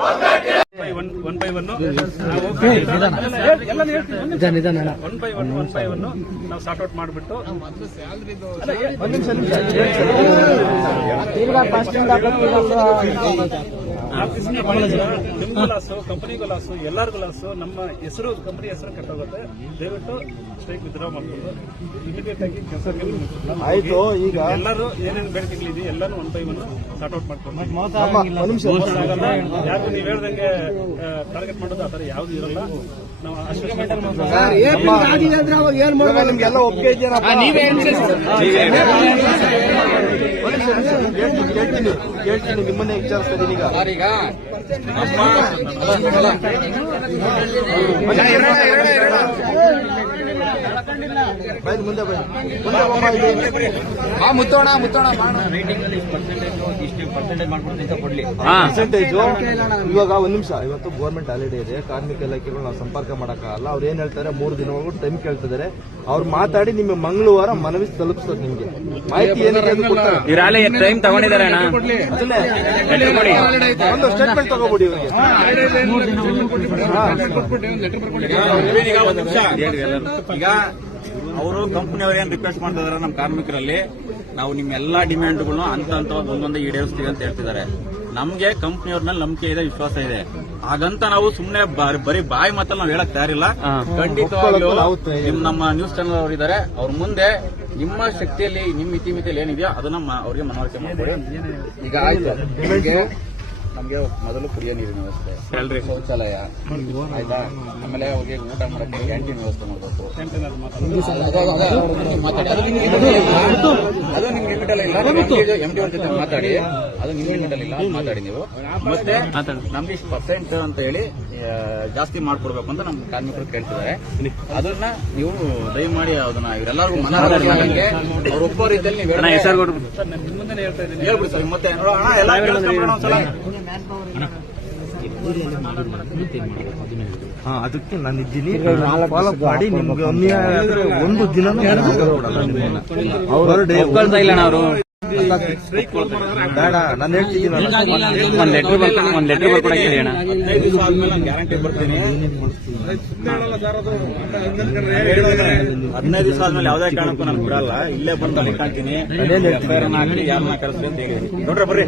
One by one one by one one by one ನಾವು sort out ಮಾಡಿಬಿಟ್ಟು ಒಂದ್ ನಿಮಿಷ ನಿಮ್ಗೂ ಲಾಸು ಕಂಪನಿಗೂ ಲಾಸು ಎಲ್ಲರಿಗೂ ಲಾಸು ನಮ್ಮ ಹೆಸರು ಕಂಪನಿ ಹೆಸರು ಕೆಟ್ಟೋಗುತ್ತೆ. ದಯವಿಟ್ಟು ಸ್ಟ್ರೈಕ್ ವಿಡ್ರಾ ಮಾಡ್ಕೊಂಡು ಇಮಿಡಿಯೇಟ್ ಆಗಿ ಕೆಲಸ ಆಯ್ತು ಈಗ ಎಲ್ಲರೂ ಏನೇನು ಬೇಡಿಕೆಗಳಿದೆ ಎಲ್ಲಾನು one by one sort out ಮಾಡ್ಕೊಂಡು. ಯಾರು ನೀವು ಹೇಳ್ದಂಗೆ ಟಾರ್ಗೆಟ್ ಮಾಡೋದು ಆ ಥರ ಯಾವ್ದು ಇರಲ್ಲ. ನಾವು ಇವಾಗ ನಿಮ್ಗೆಲ್ಲ ಒಪ್ಪಿಗೆ ಹೇಳ್ತೀನಿ ಕೇಳ್ತೀನಿ ನಿಮ್ಮನ್ನೇ ವಿಚಾರಿಸ್ತಾ ಇದ್ದೀನಿ ಈಗ. ಬನ್ನಿ ಮುಂದೆ ಬನ್ನಿ. ಮುಂದೆ. ಆ ಮುತ್ತೋಣ ಮುತ್ತೋಣ ಪರ್ಸೆಂಟೇಜ್ ಇವಾಗ ಒಂದ್ ನಿಮಿಷ ಇವತ್ತು ಗೌರ್ಮೆಂಟ್ ಹಾಲಿಡೇ ಇದೆ ಕಾರ್ಮಿಕ ಇಲಾಖೆಗಳು ನಾವು ಸಂಪರ್ಕ ಮಾಡೋಕ್ಕಾಗಲ್ಲ. ಅವ್ರು ಏನ್ ಹೇಳ್ತಾರೆ ಮೂರು ದಿನವರೆಗೂ ಟೈಮ್ ಕೇಳ್ತಿದ್ದಾರೆ. ಅವ್ರು ಮಾತಾಡಿ ನಿಮಗೆ ಮಂಗಳವಾರ ಮನವಿ ತಲುಪಿಸ್ತದೆ ನಿಮ್ಗೆ. ಮಾಹಿತಿ ಏನಿದೆ ಅದು ಕೊಡ್ತಾರೆ. ಟೈಮ್ ತಗೊಂಡಿದ್ದಾರೆ ಅಣ್ಣ. ಅದನ್ನೇ ಒಂದು ಸ್ಟೇಟ್ಮೆಂಟ್ ತಗೋಬಿಡಿ ಇವರಿಗೆ. ಈಗ ಒಂದ್ ನಿಮಿಷ. ಈಗ ಅವರು ಕಂಪನಿಯವ್ರು ಏನ್ ರಿಕ್ವೆಸ್ಟ್ ಮಾಡ್ತಾ ಇದಾರೆ ನಮ್ಮ ಕಾರ್ಮಿಕರಲ್ಲಿ ನಾವು ನಿಮ್ಮ ಎಲ್ಲಾ ಡಿಮ್ಯಾಂಡ್ಗಳನ್ನು ಅಂತ ಅಂತ ಒಂದೊಂದೇ ಈಡೇರಿಸ್ತೀವಿ ಅಂತ ಹೇಳ್ತಿದ್ದಾರೆ. ನಮ್ಗೆ ಕಂಪನಿಯವ್ರ ಮೇಲೆ ನಂಬಿಕೆ ಇದೆ ವಿಶ್ವಾಸ ಇದೆ. ಹಾಗಂತ ನಾವು ಸುಮ್ನೆ ಬರೀ ಬಾಯಿ ಮಾತಲ್ಲಿ ನಾವು ಹೇಳಕ್ ತಯಾರಿಲ್ಲ. ಖಂಡಿತವಾಗ್ಲೂ ನಿಮ್ ನಮ್ಮ ನ್ಯೂಸ್ ಚಾನಲ್ ಅವರು ಇದ್ದಾರೆ ಅವ್ರ ಮುಂದೆ ನಿಮ್ಮ ಶಕ್ತಿಯಲ್ಲಿ ನಿಮ್ಮ ಇತಿಮಿತಿಯಲ್ಲಿ ಏನಿದೆಯೋ ಅದನ್ನ ಅವ್ರಿಗೆ ಮನವರಿಕೆ ಮಾಡ್ಕೊಡಿ. ಈಗ ಆಯ್ತು. ನಿಮಗೆ ಮೊದಲು ಕುಡಿಯೋ ನೀರಿನ ವ್ಯವಸ್ಥೆ ಶೌಚಾಲಯ ಆಯ್ತಾ? ಆಮೇಲೆ ಅವ್ರಿಗೆ ಊಟ ಮಾಡಕ್ಕೆ ಕ್ಯಾಂಟೀನ್ ವ್ಯವಸ್ಥೆ ಮಾಡಬೇಕು. ಅದು ನಿಮ್ಗೆ ಇಲ್ಲ. ಎಂ ಡಿ ಅವ್ರ ಜೊತೆ ಮಾತಾಡಿ. ಅದು ನಿಮ್ಗೆ ಇಲ್ಲ? ಮಾತಾಡಿ ನೀವು. ಮತ್ತೆ ನಮ್ಗೆ ಇಷ್ಟು ಪರ್ಸೆಂಟ್ ಅಂತ ಹೇಳಿ ಜಾಸ್ತಿ ಮಾಡ್ಕೊಡ್ಬೇಕು ಅಂತ ನಮ್ಮ ಕಾರ್ಮಿಕರು ಕೇಳ್ತಿದ್ದಾರೆ. ಅದನ್ನ ನೀವು ದಯಮಾಡಿ ಅದನ್ನ ಇವರೆಲ್ಲರಿಗೂ ಮನವರಿಕೆ ಅವ್ರ ಒಬ್ಬ ರೀತಿಯಲ್ಲಿ ನೀವು ಹೇಳ್ಬಿಡಿ ಸರ್ ಮತ್ತೆ ಎಲ್ಲ. ಹಾ ಅದಕ್ಕೆ ನಾನು ಇದ್ದೀನಿ ಫಾಲೋ ಮಾಡಿ ನಿಮ್ಗೆ ಅನ್ಯಾಯ ಆದ್ರೆ ಒಂದು ದಿನ ಬೇಡ ನಾನು ಹೇಳ್ತಿದ್ದೀನಿ ಒಂದ್ ಲೆಟರ್ ಬರ್ಕೊಂಡು ಒಂದ್ ಲೆಟರ್ ಬರ್ಕೊಡಕ್ಕೆ ಹೇಳಿ ಅಣ್ಣ. ಹದಿನೈದು ದಿವಸ ಆದ್ಮೇಲೆ ನಾನು ಗ್ಯಾರಂಟಿ ಬರ್ತೀನಿ. ಹದಿನೈದು ದಿವಸ ಆದ್ಮೇಲೆ ಯಾವುದೇ ಕಾರಣಕ್ಕೂ ನಾನು ಬಿಡಲ್ಲ. ಇಲ್ಲೇ ಬಂದು ಅಲ್ಲಿ ಕಾಣ್ತೀನಿ ಯಾರನ್ನ ಕರೆಸ್ತೀನಿ ನೋಡ್ರಿ ಬರ್ರಿ.